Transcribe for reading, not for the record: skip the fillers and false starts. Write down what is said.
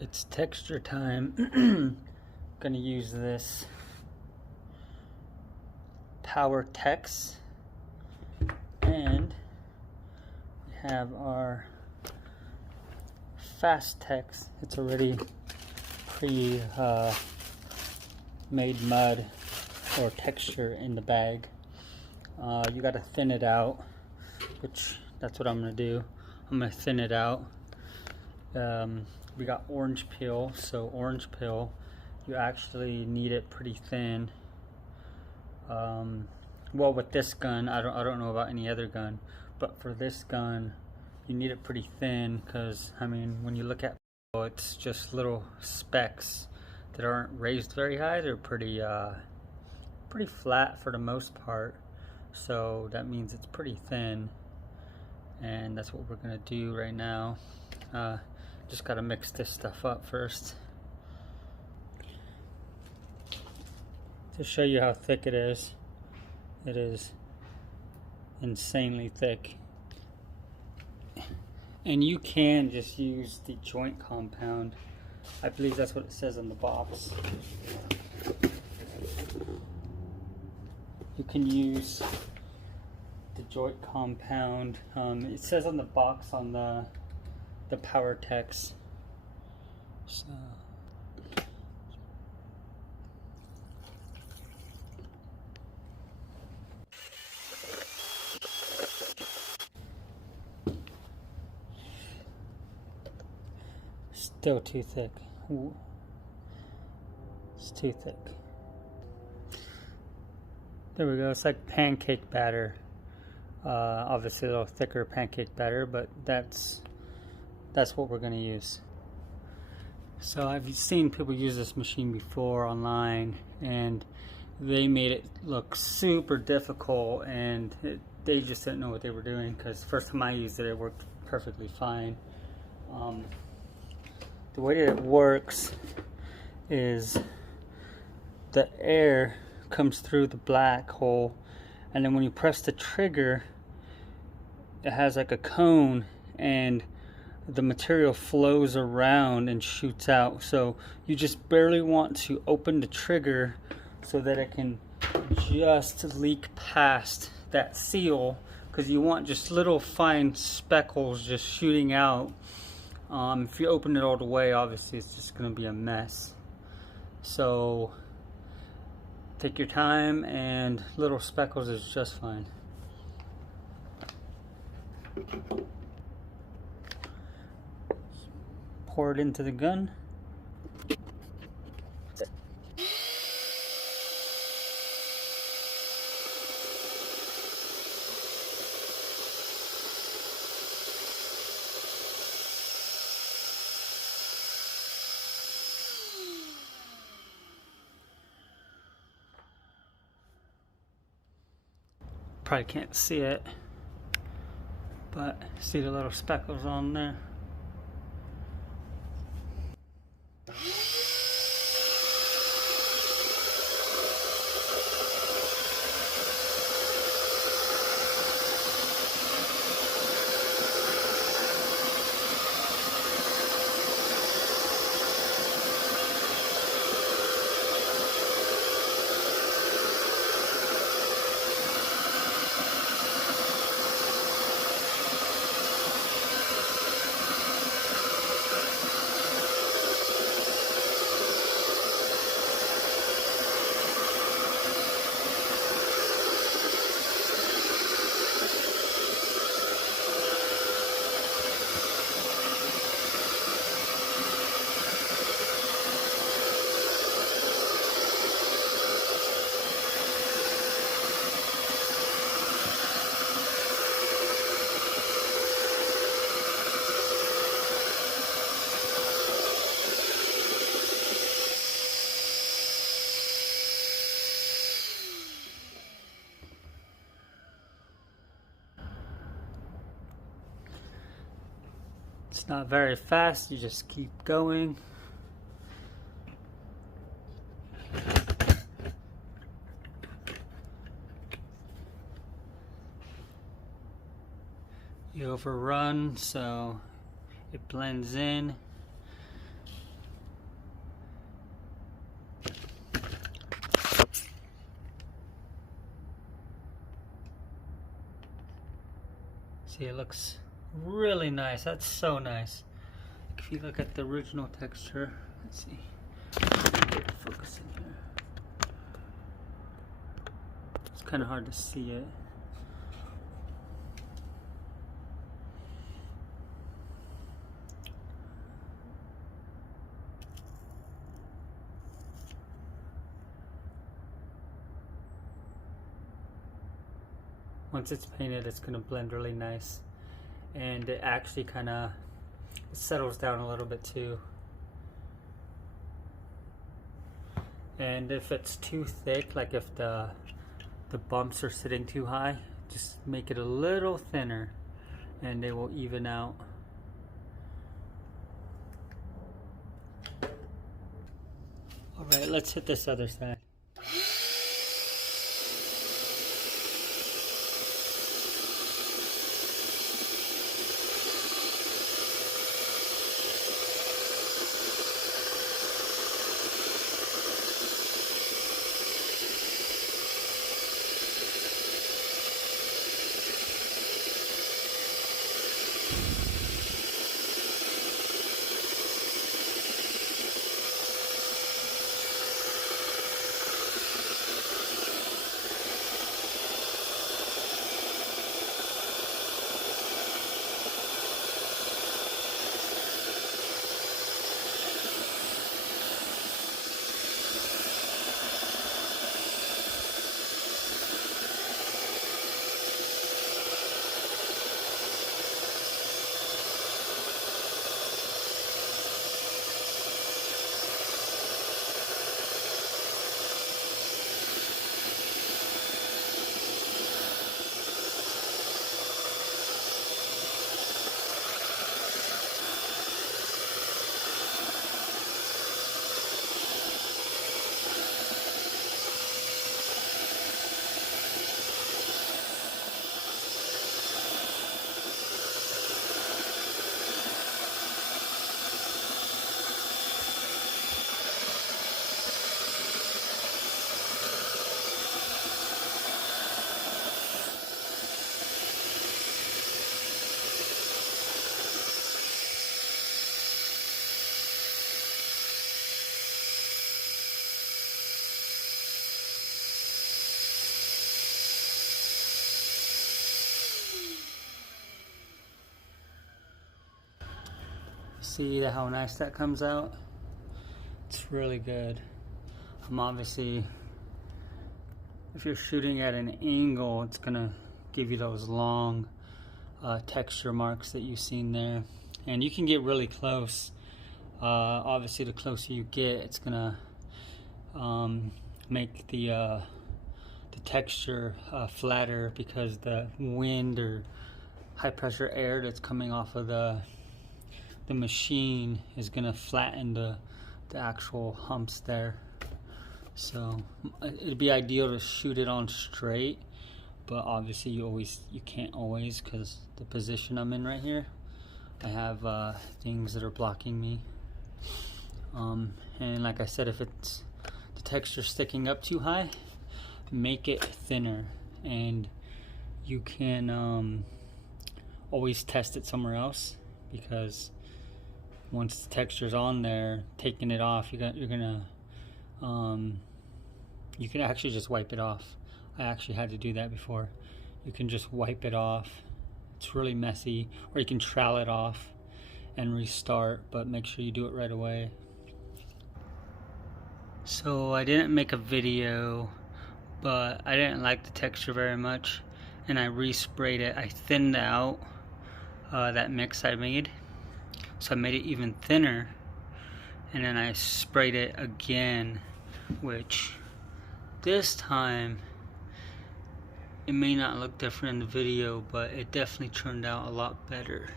It's texture time. Gonna use this Power Tex, and we have our Fast Tex. It's already pre made mud or texture in the bag. You gotta thin it out, which that's what I'm gonna do. I'm gonna thin it out. We got orange peel, so orange peel, you actually need it pretty thin. Well, with this gun, I don't know about any other gun, but for this gun, you need it pretty thin, because I mean, when you look at it, it's just little specks that aren't raised very high. They're pretty flat for the most part, so that means it's pretty thin, and that's what we're gonna do right now. Just gotta mix this stuff up first. To show you how thick it is insanely thick. And you can just use the joint compound. I believe that's what it says on the box. You can use the joint compound. It says on the box on the Power Tex. So still too thick. Ooh. It's too thick. There we go. It's like pancake batter. Obviously a little thicker pancake batter, but that's what we're going to use. So I've seen people use this machine before online, and they made it look super difficult, and they just didn't know what they were doing, because the first time I used it, it worked perfectly fine. The way that it works is the air comes through the black hole, and then when you press the trigger, it has like a cone, and the material flows around and shoots out. So you just barely want to open the trigger so that it can just leak past that seal, because you want just little fine speckles just shooting out. If you open it all the way, obviously it's just going to be a mess. So take your time, and little speckles is just fine. Pour it into the gun. Probably can't see it, but see the little speckles on there. It's not very fast, you just keep going. You overrun, so it blends in. See, it looks really nice. That's so nice. If you look at the original texture, let's see. Get the focus in here. It's kind of hard to see it. Once it's painted, it's going to blend really nice, and it actually kind of settles down a little bit too. And if it's too thick, like if the bumps are sitting too high, just make it a little thinner and they will even out. Alright, let's hit this other side. See how nice that comes out? It's really good. Obviously, if you're shooting at an angle, it's gonna give you those long texture marks that you've seen there. And you can get really close. Obviously, the closer you get, it's gonna make the texture flatter, because the wind or high pressure air that's coming off of the machine is gonna flatten the actual humps there. So it'd be ideal to shoot it on straight, but obviously you can't always, because the position I'm in right here, I have things that are blocking me. And like I said, if it's the texture sticking up too high, make it thinner, and you can always test it somewhere else, because once the texture's on there, taking it off, you're gonna you can actually just wipe it off. I actually had to do that before. You can just wipe it off. It's really messy, or you can trowel it off and restart, but make sure you do it right away. So I didn't make a video, but I didn't like the texture very much, and I resprayed it. I thinned out that mix I made, so I made it even thinner, and then I sprayed it again, which this time it may not look different in the video, but it definitely turned out a lot better.